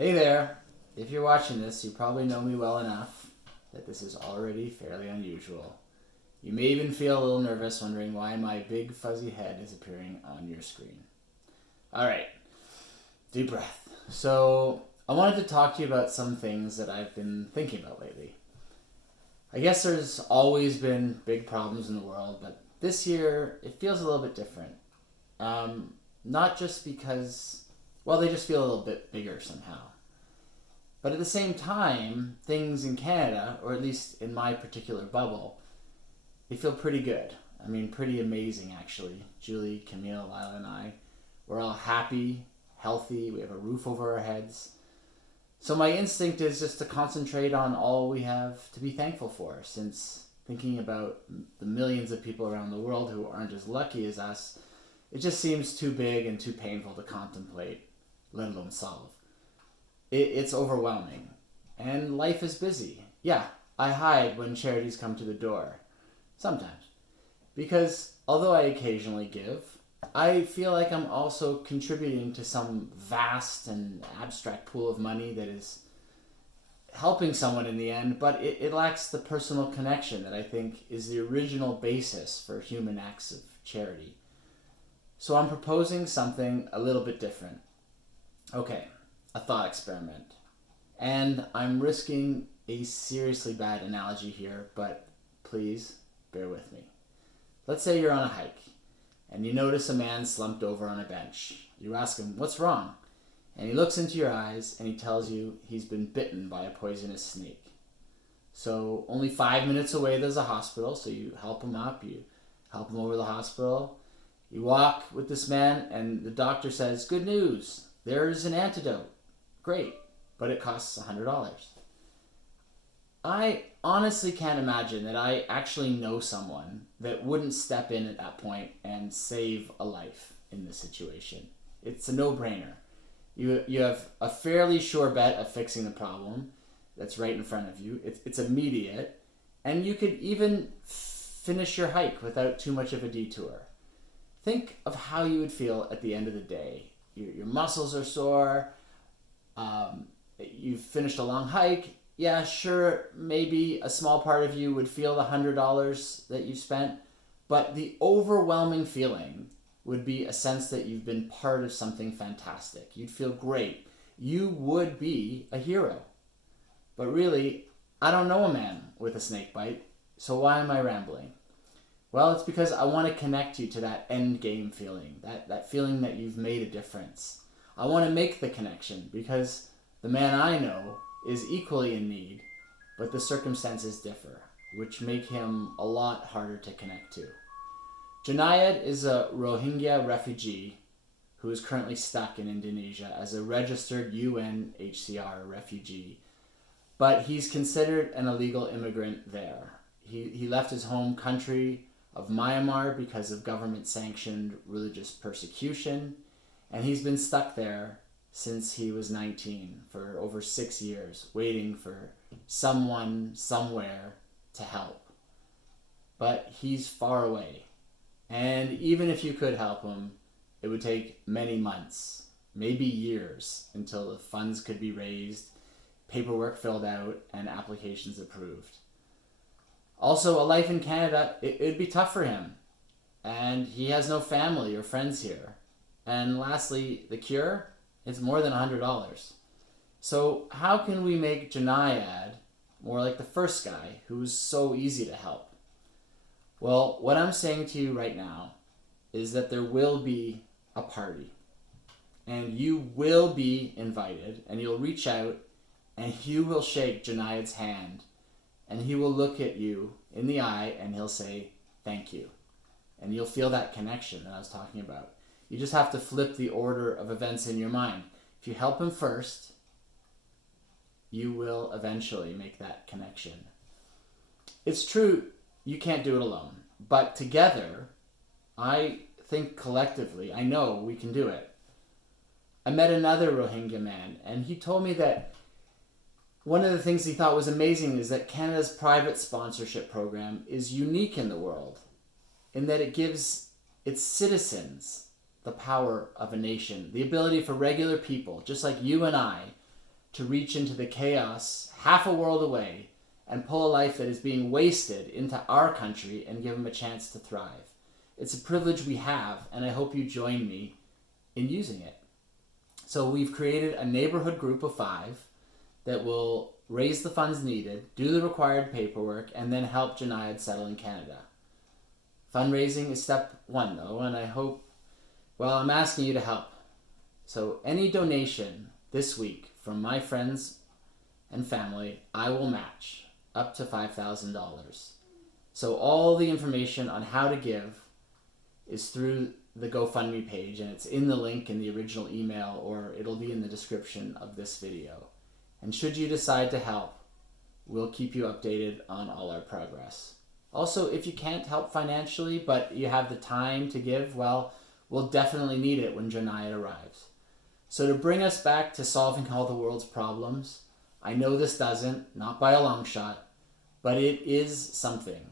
Hey there! If you're watching this, you probably know me well enough that this is already fairly unusual. You may even feel a little nervous wondering why my big fuzzy head is appearing on your screen. Alright, deep breath. So, I wanted to talk to you about some things that I've been thinking about lately. I guess there's always been big problems in the world, but this year it feels a little bit different. Not just because, well, they just feel a little bit bigger somehow. But at the same time, things in Canada, or at least in my particular bubble, they feel pretty good. I mean, pretty amazing actually. Julie, Camille, Lila, and I, we're all happy, healthy, we have a roof over our heads. So my instinct is just to concentrate on all we have to be thankful for, since thinking about the millions of people around the world who aren't as lucky as us, it just seems too big and too painful to contemplate, let alone solve. It's overwhelming. And life is busy. Yeah, I hide when charities come to the door. Sometimes. Because although I occasionally give, I feel like I'm also contributing to some vast and abstract pool of money that is helping someone in the end, but it lacks the personal connection that I think is the original basis for human acts of charity. So I'm proposing something a little bit different. Okay, a thought experiment. And I'm risking a seriously bad analogy here, but please bear with me. Let's say you're on a hike and you notice a man slumped over on a bench. You ask him, "What's wrong?" And he looks into your eyes and he tells you he's been bitten by a poisonous snake. So only 5 minutes away there's a hospital, so you help him up, you help him over to the hospital. You walk with this man and the doctor says, "Good news, there's an antidote." Great, but it costs $100. I honestly can't imagine that I actually know someone that wouldn't step in at that point and save a life in this situation. It's a no-brainer. You have a fairly sure bet of fixing the problem that's right in front of you. It's immediate, and you could even finish your hike without too much of a detour. Think of how you would feel at the end of the day. Your muscles are sore. You've finished a long hike. Yeah, sure, maybe a small part of you would feel the $100 that you spent, but the overwhelming feeling would be a sense that you've been part of something fantastic. You'd feel great. You would be a hero. But really, I don't know a man with a snake bite, so why am I rambling? Well, it's because I want to connect you to that end game feeling, that feeling that you've made a difference. I want to make the connection because the man I know is equally in need, but the circumstances differ, which make him a lot harder to connect to. Joniad is a Rohingya refugee who is currently stuck in Indonesia as a registered UNHCR refugee, but he's considered an illegal immigrant there. He left his home country of Myanmar because of government-sanctioned religious persecution, and he's been stuck there since he was 19 for over 6 years, waiting for someone somewhere to help. But he's far away, and even if you could help him, it would take many months, maybe years, until the funds could be raised, paperwork filled out, and applications approved. Also, a life in Canada, it'd be tough for him, and he has no family or friends here. And lastly, the cure? It's more than $100. So how can we make Joniad more like the first guy who was so easy to help? Well, what I'm saying to you right now is that there will be a party. And you will be invited, and you'll reach out, and you will shake Joniad's hand, and he will look at you in the eye, and he'll say, "Thank you." And you'll feel that connection that I was talking about. You just have to flip the order of events in your mind. If you help him first, you will eventually make that connection. It's true, you can't do it alone. But together, I think collectively, I know we can do it. I met another Rohingya man, and he told me that one of the things he thought was amazing is that Canada's private sponsorship program is unique in the world, in that it gives its citizens the power of a nation, the ability for regular people, just like you and I, to reach into the chaos half a world away and pull a life that is being wasted into our country and give them a chance to thrive. It's a privilege we have, and I hope you join me in using it. So we've created a neighborhood group of 5 that will raise the funds needed, do the required paperwork, and then help Joniad settle in Canada. Fundraising is step 1 though, and I'm asking you to help. So any donation this week from my friends and family, I will match up to $5,000. So all the information on how to give is through the GoFundMe page, and it's in the link in the original email, or it'll be in the description of this video. And should you decide to help, we'll keep you updated on all our progress. Also, if you can't help financially, but you have the time to give, well, we'll definitely need it when Joniad arrives. So to bring us back to solving all the world's problems, I know this doesn't, not by a long shot, but it is something.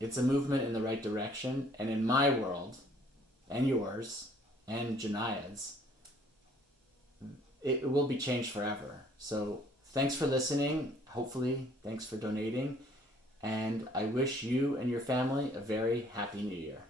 It's a movement in the right direction, and in my world, and yours, and Joniad's, it will be changed forever. So thanks for listening. Hopefully, thanks for donating. And I wish you and your family a very happy new year.